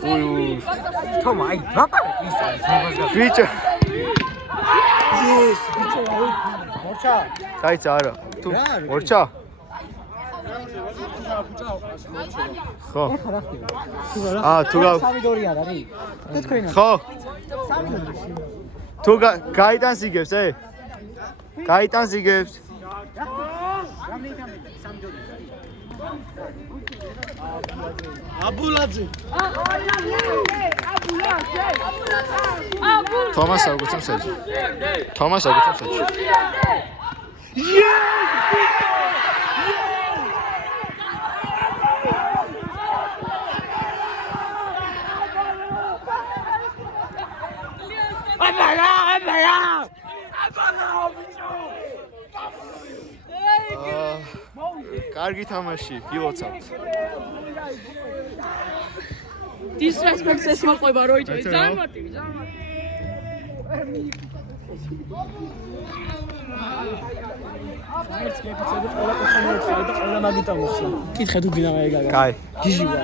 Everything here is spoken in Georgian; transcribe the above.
თომა, აი, ლაპარაკ ის არის, ბიჭო. ეს, ბიჭო, მორჩა. დაიცა არა. თუ მორჩა. ხო. თუ სამი დორი არ არის? თქვენ. ხო. თუ გაიტანს იგებს, გაიტანს იგებს. აბულაძე. თომას აგუცემ საჭი. თომას აგუცემ საჭი. კარგი თამაში, გილოცავთ. Disrespects ეს მოყვება როიჭო, ძალიან მარტივი, ძალიან მარტივი. ერთ კეპიცები ყველა კოხანო და ყველა მაგიტა მოხსნა. კითხე თუ გინდა ეგ აგა. კაი. გიჟი ვარ.